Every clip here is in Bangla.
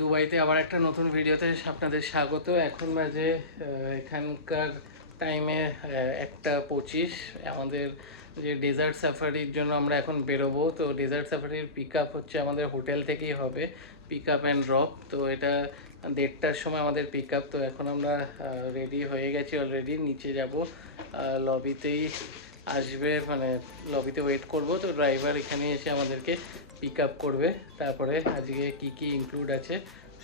দুবাইতে আবার একটা নতুন ভিডিওতে আপনাদের স্বাগত। এখন বাজে এখানকার টাইমে 1:25। আমাদের যে ডেজার্ট সাফারির জন্য আমরা এখন বেরোবো, তো ডেজার্ট সাফারির পিক আপ হচ্ছে আমাদের হোটেল থেকেই হবে, পিক আপ অ্যান্ড ড্রপ। তো এটা 1:30টার সময় আমাদের পিক আপ। তো এখন আমরা রেডি হয়ে গেছি অলরেডি, নিচে যাব, লবিতেই আসবে, মানে লবিতে ওয়েট করব। তো ড্রাইভার এখানে এসে আমাদেরকে পিক আপ করবে। তারপরে আজকে কি কি ইনক্লুড আছে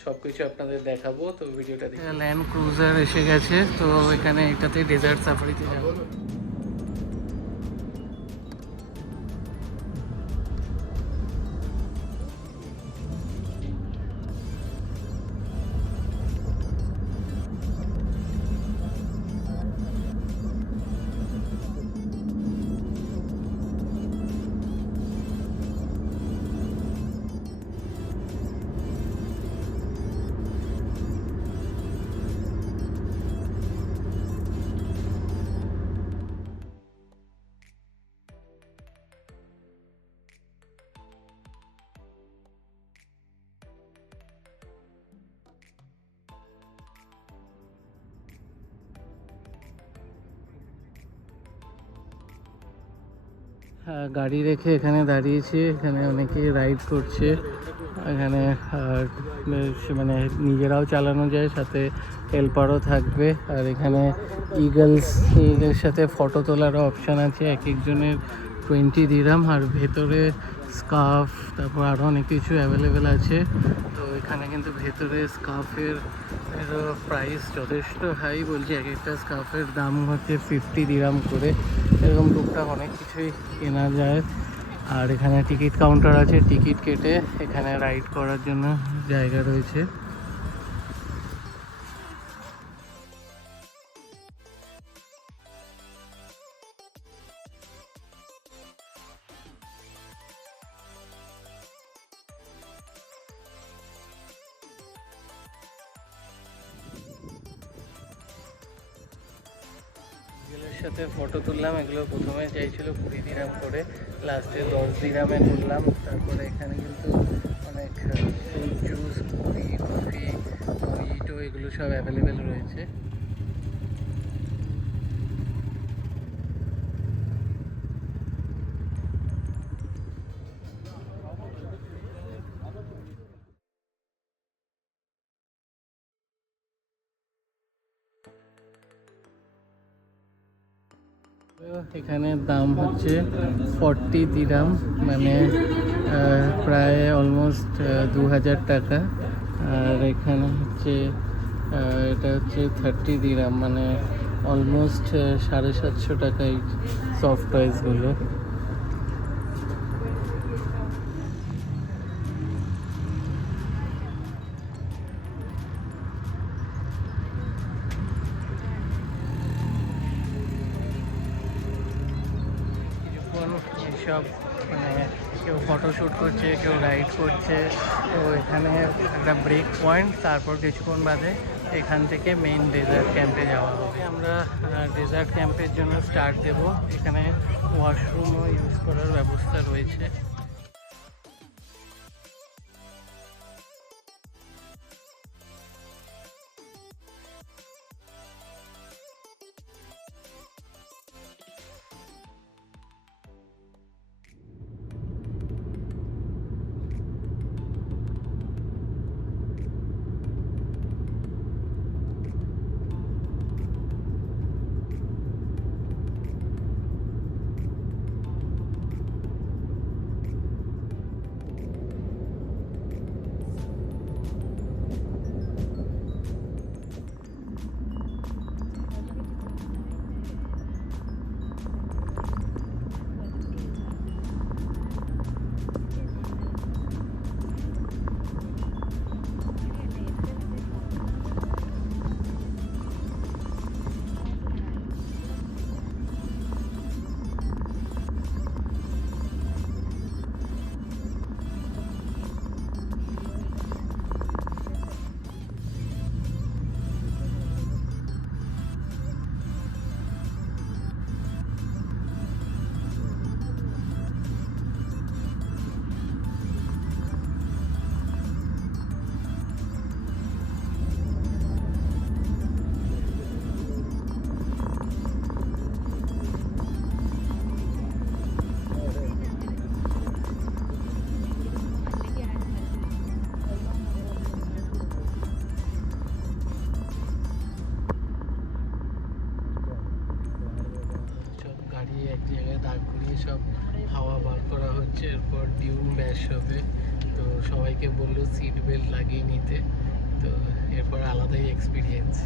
সব কিছু আপনাদের দেখাবো। তো ভিডিওটা দেখে। ল্যান্ড ক্রুজার এসে গেছে, তো এখানে এটাতে ডেজার্ট সাফারিতে যাবো। গাড়ি রেখে এখানে দাঁড়িয়েছি, এখানে অনেকে রাইড করছে। এখানে মানে নিজেরাও চালানো যায়, সাথে হেল্পারও থাকবে। আর এখানে ইগলসের সাথে ফটো তোলারও অপশান আছে, এক একজনের 20 দিরহাম। আর ভেতরে স্কার্ফ, তারপর আরও অনেক কিছু অ্যাভেলেবেল আছে। তো এখানে কিন্তু ভেতরে স্কার্ফের প্রাইস যথেষ্ট হাই, বলছি এক একটা স্কার্ফের দাম হচ্ছে 50 দিরহাম করে। এরকম টুকটাক অনেক কিছুই কেনা যায়। আর এখানে টিকিট কাউন্টার আছে, টিকিট কেটে এখানে রাইড করার জন্য জায়গা রয়েছে। এগুলোর সাথে ফটো তুললাম। এগুলো প্রথমে চাইছিল 20 দিরহাম করে, লাস্টে 10 দিরহামে তুললাম। তারপরে এখানে কিন্তু অনেক জুস, পুরি, কফি, মজিটো এগুলো সব অ্যাভেলেবেল রয়েছে। এখানে দাম হচ্ছে 40 দিরহাম, মানে প্রায় অলমোস্ট 2000 টাকা। আর এখানে হচ্ছে এটা হচ্ছে 30 দিরহাম, মানে অলমোস্ট 750 টাকা এই সফট টয়েসগুলো। এসব মানে কেউ ফটোশ্যুট করছে, কেউ রাইড করছে। তো এখানে একটা ব্রেক পয়েন্ট, তারপর কিছুক্ষণ বাদে এখান থেকে মেইন ডেজার্ট ক্যাম্পে যাওয়া হবে। আমরা ডেজার্ট ক্যাম্পের জন্য স্টার্ট দেব। এখানে ওয়াশরুমও ইউজ করার ব্যবস্থা রয়েছে। এরপর ডিউন ব্যাশ হবে। তো সবাইকে বললো সিট বেল্ট লাগিয়ে নিতে। তো এরপর আলাদাই এক্সপিরিয়েন্স।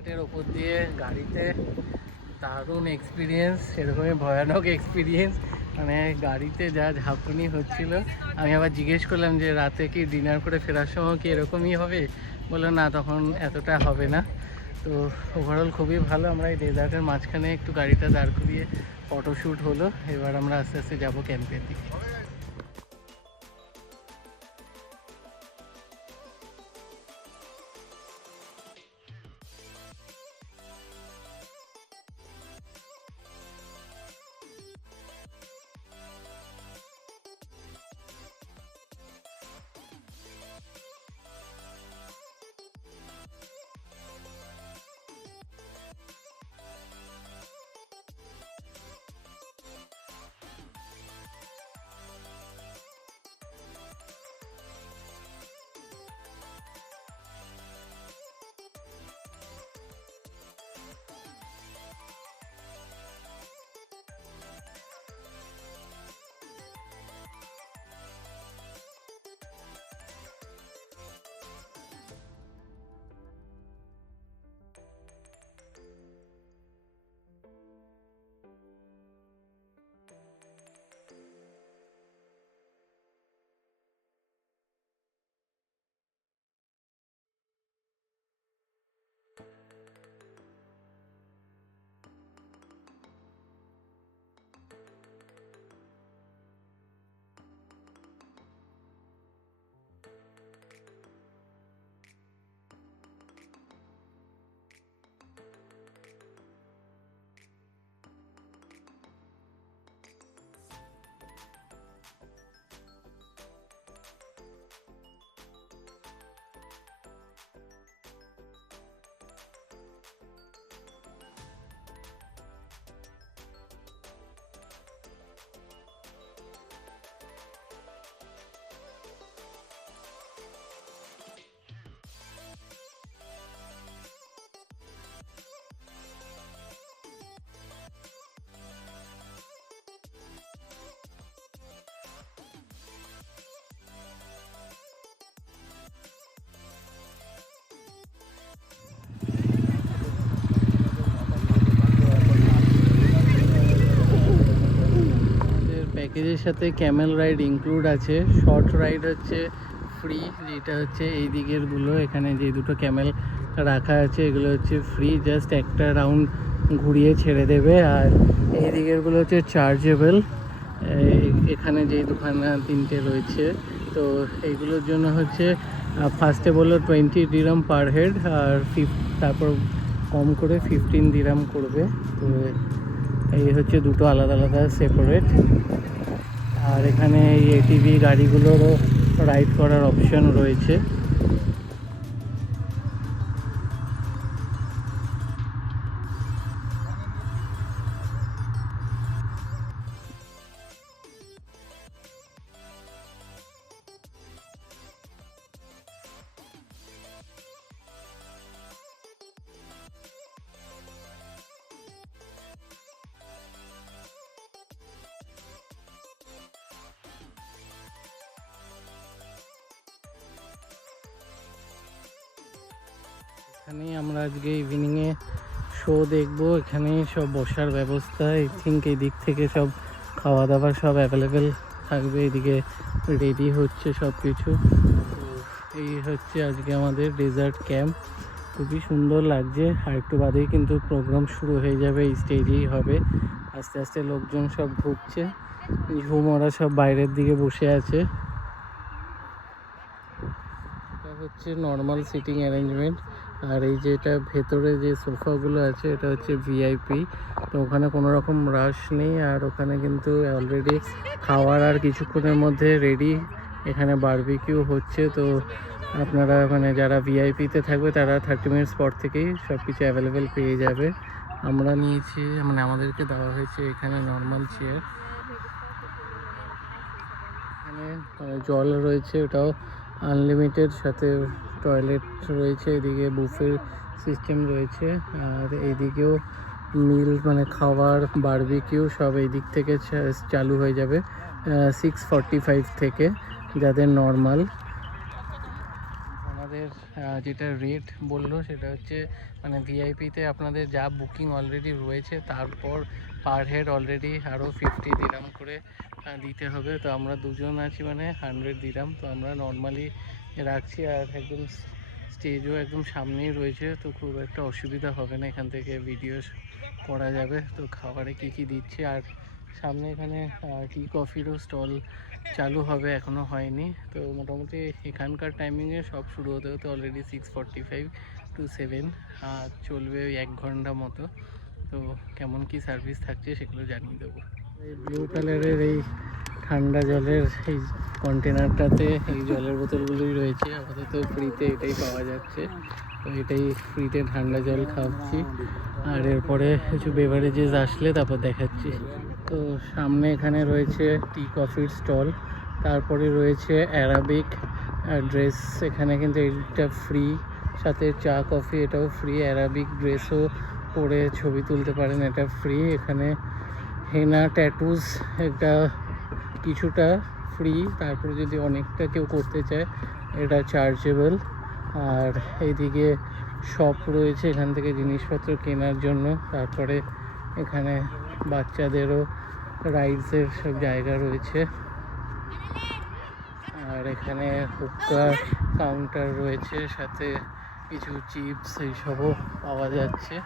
ঘাটের ওপর দিয়ে গাড়িতে দারুণ এক্সপিরিয়েন্স, সেরকমই ভয়ানক এক্সপিরিয়েন্স। মানে গাড়িতে যা ঝাঁকুনি হচ্ছিল, আমি আবার জিজ্ঞেস করলাম যে রাতে কি ডিনার করে ফেরার সময় কি এরকমই হবে? বললো না, তখন এতটা হবে না। তো ওভারঅল খুবই ভালো। আমরা এই ডেজার্টের মাঝখানে একটু গাড়িটা দাঁড় করিয়ে ফটোশ্যুট হলো। এবার আমরা আস্তে আস্তে যাবো ক্যাম্পের দিকে। প্যাকেজের সাথে ক্যামেল রাইড ইনক্লুড আছে। শর্ট রাইড হচ্ছে ফ্রি, যেটা হচ্ছে এই দিকেরগুলো, এখানে যে দুটো ক্যামেল রাখা আছে এগুলো হচ্ছে ফ্রি, জাস্ট একটা রাউন্ড ঘুরিয়ে ছেড়ে দেবে। আর এই দিকেরগুলো হচ্ছে চার্জেবল। এখানে যে দুখানা তিনটে রয়েছে, তো এইগুলোর জন্য হচ্ছে ফার্স্টে বললো 20 দিরহাম পার হেড, আর তারপর কম করে 15 দিরহাম করবে। তো এই হচ্ছে দুটো আলাদা আলাদা সেপারেট। আর এখানে এই এটিভি গাড়িগুলোরও রাইড করার অপশন রয়েছে। এখানেই আমরা আজকে ইভিনিংয়ে শো দেখবো। এখানেই সব বসার ব্যবস্থা, আই থিঙ্ক এই দিক থেকে সব খাওয়া দাওয়া সব অ্যাভেলেবেল থাকবে। এদিকে রেডি হচ্ছে সব কিছু। তো এই হচ্ছে আজকে আমাদের ডেজার্ট ক্যাম্প, খুবই সুন্দর লাগছে। আর একটু বাদেই কিন্তু প্রোগ্রাম শুরু হয়ে যাবে, এই স্টেজেই হবে। আস্তে আস্তে লোকজন সব ঢুকছে, ঝুমরা সব বাইরের দিকে বসে আছে। এটা হচ্ছে নর্মাল সিটিং অ্যারেঞ্জমেন্ট। আর এই যে এটা ভেতরে যে সোফাগুলো আছে এটা হচ্ছে ভিআইপি। তো ওখানে কোনো রকম রাশ নেই। আর ওখানে কিন্তু অলরেডি খাওয়ার আর কিছুক্ষণের মধ্যে রেডি। এখানে বারবিকিউ হচ্ছে। তো আপনারা মানে যারা ভিআইপিতে থাকবে তারা 30 মিনিটস পর থেকেই সব কিছু অ্যাভেলেবেল পেয়ে যাবে। আমরা নিয়েছি, মানে আমাদেরকে দেওয়া হয়েছে এখানে নর্মাল চেয়ার। এখানে জল রয়েছে, ওটাও আনলিমিটেড, সাথে টয়লেট রয়েছে। এদিকে বুফের সিস্টেম রয়েছে। আর এইদিকেও মিল মানে খাবার বারবিকিউ সব এই দিক থেকে চালু হয়ে যাবে 6:45 থেকে, যাদের নর্মাল। আমাদের যেটা রেট বললো সেটা হচ্ছে মানে ভিআইপিতে আপনাদের যা বুকিং অলরেডি রয়েছে তারপর পার হেড অলরেডি আরও 50 দিরাম করে দিতে হবে। তো আমরা দুজন আছি মানে 100 দিরাম। তো আমরা নর্মালি রাখছি, আর একদম স্টেজও একদম সামনেই রয়েছে, তো খুব একটা অসুবিধা হবে না, এখান থেকে ভিডিও করা যাবে। তো খাবারে কি কি দিচ্ছে, আর সামনে এখানে টি কফিরও স্টল চালু হবে, এখনও হয়নি। তো মোটামুটি এখানকার টাইমিংয়ে সব শুরু হতে হতে অলরেডি 6:45 to 7 চলবে ওই 1 ঘন্টা মতো। তো কেমন কি সার্ভিস থাকছে সেগুলো জানিয়ে দেবো। এই ব্লু কালারের এই ঠান্ডা জলের এই কন্টেনারটাতে এই জলের বোতলগুলোই রয়েছে, আপাতত ফ্রিতে এটাই পাওয়া যাচ্ছে। তো এটাই ফ্রিতে ঠান্ডা জল খাচ্ছি, আর এরপরে কিছু বেভারেজেস আসলে তারপর দেখাচ্ছি। তো সামনে এখানে রয়েছে টি কফির স্টল, তারপরে রয়েছে অ্যারাবিক ড্রেস, এখানে কিন্তু এইটা ফ্রি, সাথে চা কফি এটাও ফ্রি, অ্যারাবিক ড্রেসও পরে ছবি তুলতে পারেন, এটা ফ্রি। এখানে হেনা ট্যাটুস এটা কিছুটা ফ্রি, তারপরে যদি অনেকটা কেউ করতে চায় এটা চার্জেবল। আর এইদিকে শপ রয়েছে এখান থেকে জিনিসপত্র কেনার জন্য। তারপরে এখানে বাচ্চাদেরও রাইডসের সব জায়গা রয়েছে, আর এখানে হুক্কা কাউন্টার রয়েছে, সাথে কিছু চিপস এইসবও পাওয়া যাচ্ছে।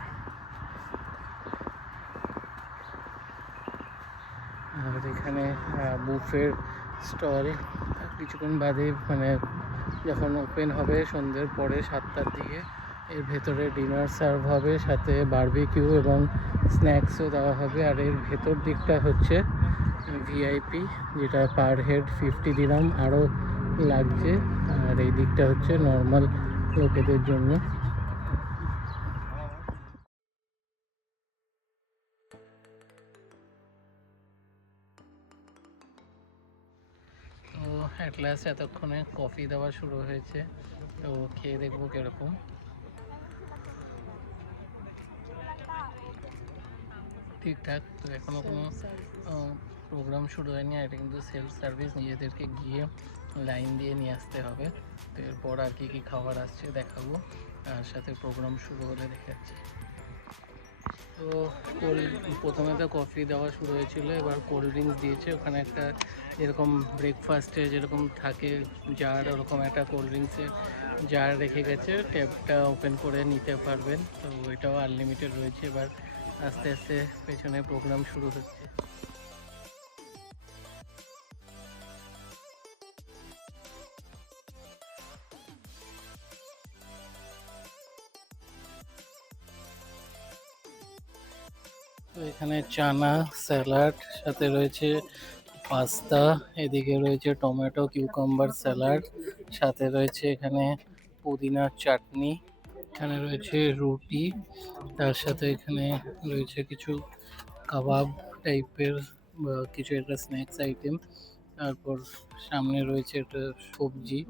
আর এখানে বুফের স্টল কিছুক্ষণ বাদেই মানে যখন ওপেন হবে সন্ধ্যের পরে 7টার দিকে, এর ভেতরে ডিনার সার্ভ হবে, সাথে বারবিকিউ এবং স্ন্যাক্সও দেওয়া হবে। আর এর ভেতর দিকটা হচ্ছে ভিআইপি, যেটা পার হেড 50 দিরাম আরও লাগছে, আর এই দিকটা হচ্ছে নর্মাল লোকেদের জন্য। তো অ্যাট লাস্ট এতক্ষণে কফি দেওয়া শুরু হয়েছে, তো খেয়ে দেখবো কীরকম। ঠিকঠাক, তো এখনও কোনো প্রোগ্রাম শুরু হয়নি, আর এটা কিন্তু সেলফ সার্ভিস, নিজেদেরকে গিয়ে লাইন দিয়ে নিয়ে আসতে হবে। তো এরপর আর কি কী খাবার আসছে দেখাবো, আর সাথে প্রোগ্রাম শুরু হলে দেখাচ্ছি। তো প্রথমে তো কফি দেওয়া শুরু হয়েছিল, এবার কোল্ড ড্রিঙ্কস দিয়েছে। ওখানে একটা যেরকম ব্রেকফাস্টে যেরকম থাকে জার, ওরকম একটা কোল্ড ড্রিঙ্কসের জার রেখে গেছে, ট্যাপটা ওপেন করে নিতে পারবেন। তো এটাও আনলিমিটেড রয়েছে। এবার আস্তে আস্তে পেছনে প্রোগ্রাম শুরু হচ্ছে। তো এখানে চানা স্যালাড, সাথে রয়েছে পাস্তা, এদিকে রয়েছে টমেটো কিউকাম্বার স্যালাড, সাথে রয়েছে এখানে পুদিনার চাটনি, এখানে রয়েছে রুটি, তার সাথে এখানে রয়েছে কিছু কাবাব টাইপের কিছু একটা স্ন্যাক্স আইটেম, তারপর সামনে রয়েছে একটা সবজি,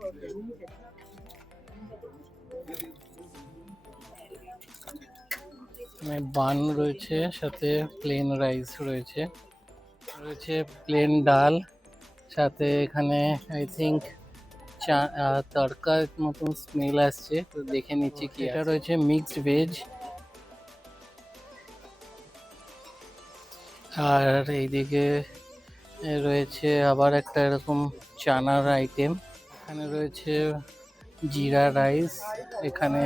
মানে বান রয়েছে, সাথে প্লেন রাইস রয়েছে, রয়েছে প্লেন ডাল, সাথে এখানে আই থিঙ্ক চা তড়কার মতন স্মেল আসছে, তো দেখে নিচ্ছি কি এটা রয়েছে মিক্সড ভেজ। আর এইদিকে রয়েছে আবার একটা এরকম চানার আইটেম, এখানে রয়েছে জিরা রাইস, এখানে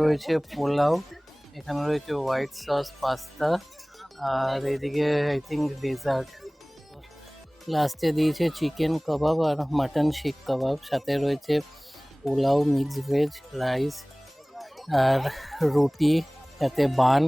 রয়েছে পোলাও, এখানে রয়েছে হোয়াইট সস পাস্তা, আর এদিকে আই থিঙ্ক ডেজার্ট। লাস্টে দিয়েছে চিকেন কাবাব আর মাটন শিক কাবাব, সাথে রয়েছে পোলাও, মিক্স ভেজ, রাইস আর রুটি, সাথে বান।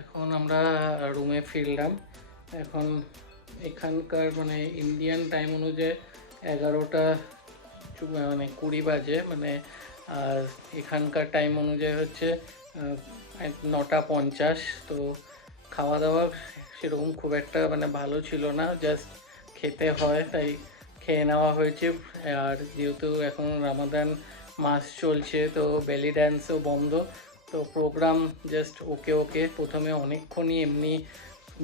এখন আমরা রুমে ফিরলাম। এখন এখানকার মানে ইন্ডিয়ান টাইম অনুযায়ী 11টা মানে 20 বাজে, মানে আর এখানকার টাইম অনুযায়ী হচ্ছে 9টা 50। তো খাওয়া দাওয়া সেরকম খুব একটা মানে ভালো ছিল না, জাস্ট খেতে হয় তাই খেয়ে নেওয়া হয়েছে। আর যেহেতু এখন রামাদান মাস চলছে তো বেলি ড্যান্সও বন্ধ, তো প্রোগ্রাম জাস্ট ওকে ওকে। প্রথমে অনেকক্ষণই এমনি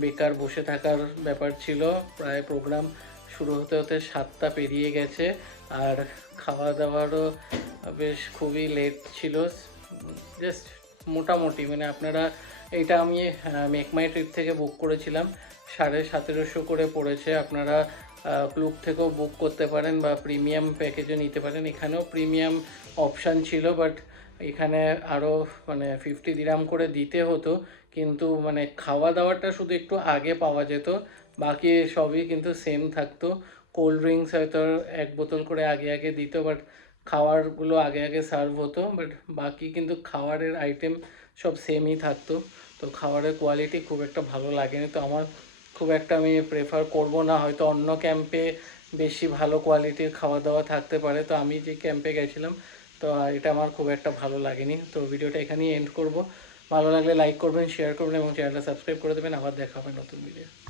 বেকার বসে থাকার ব্যাপার ছিল, প্রায় প্রোগ্রাম শুরু হতে হতে 7টা পেরিয়ে গেছে। আর খাওয়া দাওয়ারও বেশ খুবই লেট ছিল, জাস্ট মোটামুটি মানে আপনারা এইটা আমি মেক মাই ট্রিপ থেকে বুক করেছিলাম, 1750 করে পড়েছে। আপনারা ক্লুক থেকেও বুক করতে পারেন বা প্রিমিয়াম প্যাকেজও নিতে পারেন। এখানেও প্রিমিয়াম অপশান ছিল, বাট এখানে আরও মানে 50 দিরাম করে দিতে হতো, কিন্তু মানে খাওয়া দাওয়াটা শুধু একটু আগে পাওয়া যেত, বাকি সবই কিন্তু সেম থাকতো। কোল্ড ড্রিঙ্কস হয়তো 1 বোতল করে আগে আগে দিত, বাট খাবারগুলো আগে আগে সার্ভ হতো, বাট বাকি কিন্তু খাবারের আইটেম সব সেমই থাকতো। তো খাবারের কোয়ালিটি খুব একটা ভালো লাগেনি, তো আমার খুব একটা আমি প্রেফার করব না। হয়তো অন্য ক্যাম্পে বেশি ভালো কোয়ালিটির খাওয়া দাওয়া থাকতে পারে, তো আমি যে ক্যাম্পে গেছিলাম তো এটা আমার খুব একটা ভালো লাগেনি। তো ভিডিওটা এখানেই এন্ড করব। ভালো লাগলে লাইক করবেন, শেয়ার করবেন এবং চ্যানেলটা সাবস্ক্রাইব করে দেবেন। আবার দেখা হবে নতুন ভিডিও।